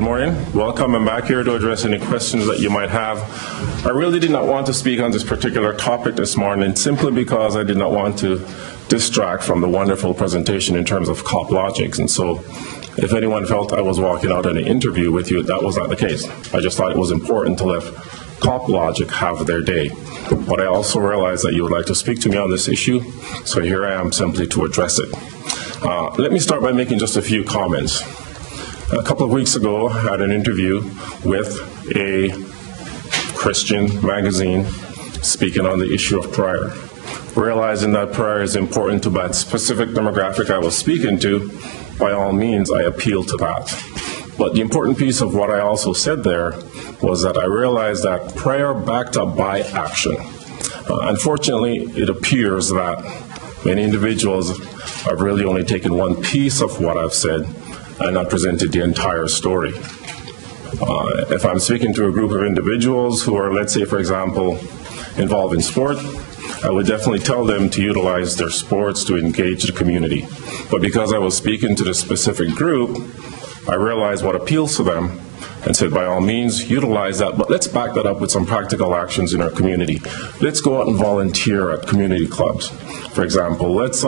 Good morning. Welcome. I'm back here to address any questions that you might have. I really did not want to speak on this particular topic this morning simply because I did not want to distract from the wonderful presentation in terms of cop logics. And so if anyone felt I was walking out in an interview with you, that was not the case. I just thought it was important to let cop logic have their day. But I also realized that you would like to speak to me on this issue, so here I am simply to address it. Let me start by making just a few comments. A couple of weeks ago, I had an interview with a Christian magazine speaking on the issue of prayer. Realizing that prayer is important to that specific demographic I was speaking to, by all means, I appealed to that. But the important piece of what I also said there was that I realized that prayer backed up by action. Unfortunately, it appears that many individuals have really only taken one piece of what I've said and not presented the entire story. If I'm speaking to a group of individuals who are, let's say, for example, involved in sport, I would definitely tell them to utilize their sports to engage the community. But because I was speaking to the specific group, I realized what appeals to them and said, by all means, utilize that, but let's back that up with some practical actions in our community. Let's go out and volunteer at community clubs. For example, let's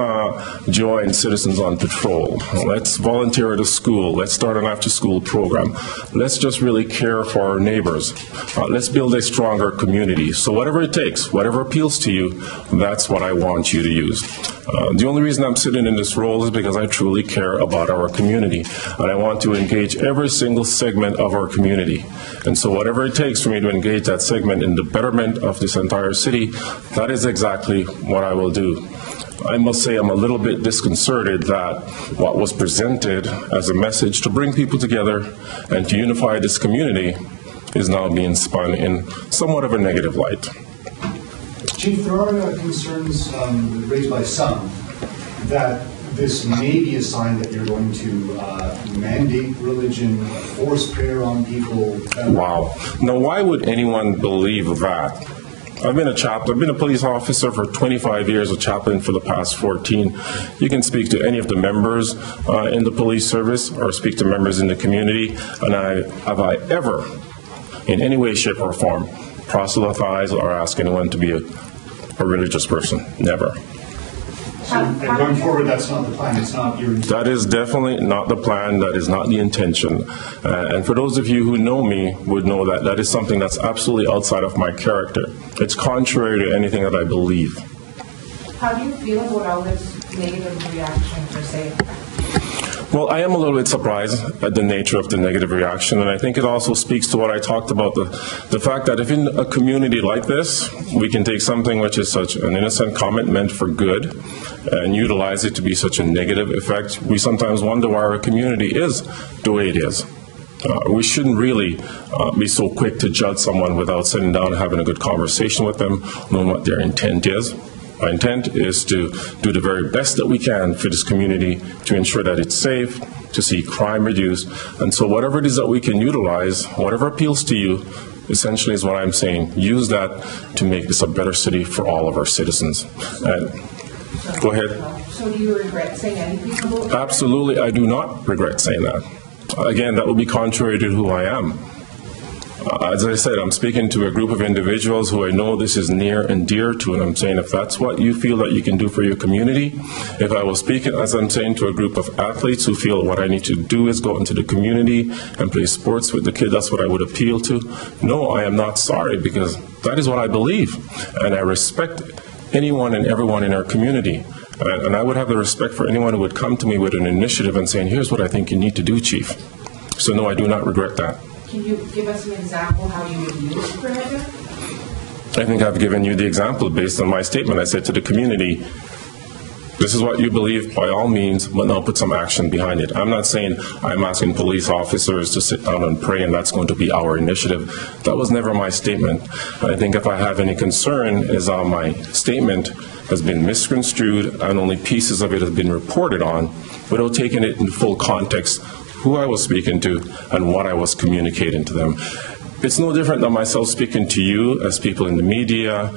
join Citizens on Patrol. Let's volunteer at a school. Let's start an after-school program. Let's just really care for our neighbors. Let's build a stronger community. So whatever it takes, whatever appeals to you, that's what I want you to use. The only reason I'm sitting in this role is because I truly care about our community, and I want to engage every single segment of our community. And so whatever it takes for me to engage that segment in the betterment of this entire city, that is exactly what I will do. I must say I'm a little bit disconcerted that what was presented as a message to bring people together and to unify this community is now being spun in somewhat of a negative light. Chief, there are concerns raised by some that this may be a sign that you're going to mandate religion, force prayer on people. Wow. Now, why would anyone believe that? I've been a chaplain. I've been a police officer for 25 years, a chaplain for the past 14. You can speak to any of the members in the police service or speak to members in the community, and have I ever, in any way, shape, or form, proselytize or ask anyone to be a religious person? Never. So, and going forward, that's not the plan. It's not your intention. That is definitely not the plan. That is not the intention. And for those of you who know me would know that that is something that's absolutely outside of my character. It's contrary to anything that I believe. How do you feel about all this negative reaction, per se? Well, I am a little bit surprised at the nature of the negative reaction, and I think it also speaks to what I talked about, the fact that if in a community like this, we can take something which is such an innocent comment meant for good and utilize it to be such a negative effect, we sometimes wonder why our community is the way it is. We shouldn't really be so quick to judge someone without sitting down and having a good conversation with them, knowing what their intent is. My intent is to do the very best that we can for this community to ensure that it's safe, to see crime reduced. And so whatever it is that we can utilize, whatever appeals to you, essentially is what I'm saying. Use that to make this a better city for all of our citizens. Go ahead. So do you regret saying anything about that? Absolutely, I do not regret saying that. Again, that would be contrary to who I am. As I said, I'm speaking to a group of individuals who I know this is near and dear to, and I'm saying if that's what you feel that you can do for your community, if I was speaking, as I'm saying, to a group of athletes who feel what I need to do is go into the community and play sports with the kids, that's what I would appeal to. No, I am not sorry, because that is what I believe, and I respect anyone and everyone in our community. And I would have the respect for anyone who would come to me with an initiative and saying, here's what I think you need to do, Chief. So no, I do not regret that. Can you give us an example how you would use prayer? I think I've given you the example based on my statement. I said to the community, this is what you believe, by all means, but now put some action behind it. I'm not saying I'm asking police officers to sit down and pray and that's going to be our initiative. That was never my statement. I think if I have any concern is my statement has been misconstrued and only pieces of it have been reported on without taking it in full context, who I was speaking to and what I was communicating to them. It's no different than myself speaking to you as people in the media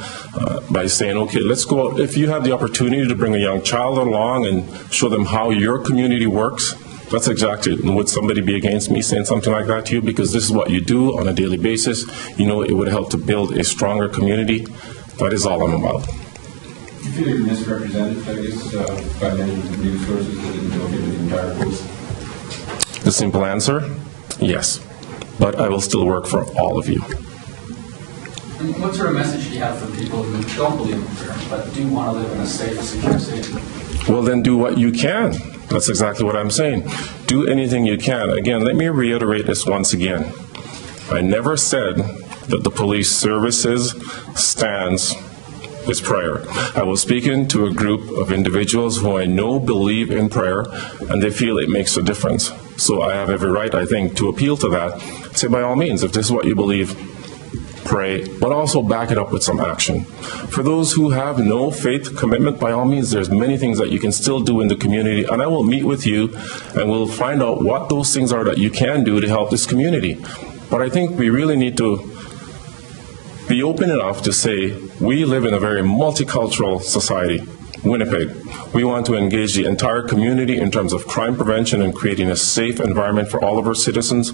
by saying, okay, let's go out. If you have the opportunity to bring a young child along and show them how your community works, That's exactly it. And would somebody be against me saying something like that to you? Because this is what you do on a daily basis. You know, it would help to build a stronger community. That is all I'm about. You feel you're misrepresented, I guess, by many news sources that didn't go through the entire post? The simple answer, yes. But I will still work for all of you. And what sort of message do you have for people who don't believe in prayer, but do want to live in a safe, secure city? Well, then do what you can. That's exactly what I'm saying. Do anything you can. Again, let me reiterate this once again. I never said that the police services stance is prayer. I was speaking to a group of individuals who I know believe in prayer, and they feel it makes a difference. So I have every right, I think, to appeal to that. Say, by all means, if this is what you believe, pray, but also back it up with some action. For those who have no faith commitment, by all means, there's many things that you can still do in the community, and I will meet with you, and we'll find out what those things are that you can do to help this community. But I think we really need to be open enough to say we live in a very multicultural society. Winnipeg, we want to engage the entire community in terms of crime prevention and creating a safe environment for all of our citizens.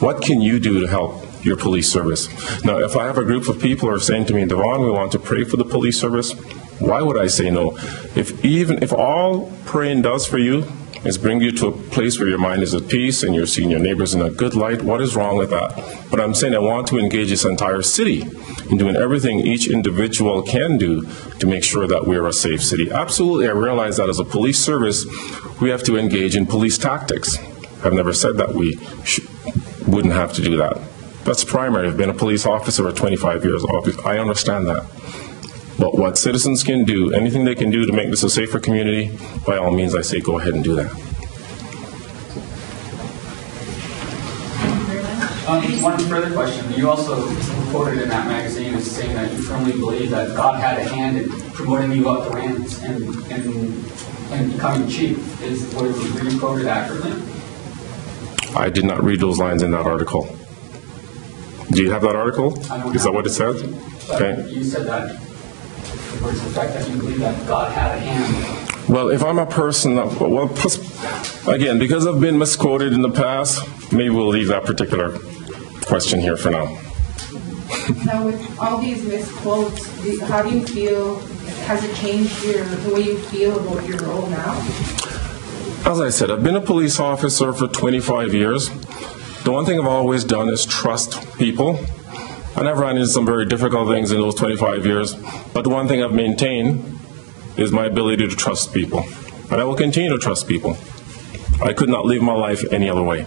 What can you do to help your police service? Now, if I have a group of people who are saying to me, Devon, we want to pray for the police service, why would I say no? If all praying does for you is bring you to a place where your mind is at peace and you're seeing your neighbors in a good light, what is wrong with that? But I'm saying I want to engage this entire city in doing everything each individual can do to make sure that we're a safe city. Absolutely, I realize that as a police service, we have to engage in police tactics. I've never said that we wouldn't have to do that. That's primary. I've been a police officer for 25 years. I understand that. But what citizens can do, anything they can do to make this a safer community, by all means, I say go ahead and do that. One further question. You also quoted in that magazine as saying that you firmly believe that God had a hand in promoting you up the ranks and becoming chief. Were you quoted accurately? I did not read those lines in that article. Do you have that article? Is that what it says? Okay. You said that. Or it's the fact that you believe that God had a hand. Well, if I'm a person, again, because I've been misquoted in the past, maybe we'll leave that particular question here for now. Now, with all these misquotes, how do you feel? Has it changed the way you feel about your role now? As I said, I've been a police officer for 25 years. The one thing I've always done is trust people. And I've run into some very difficult things in those 25 years, but the one thing I've maintained is my ability to trust people. And I will continue to trust people. I could not live my life any other way.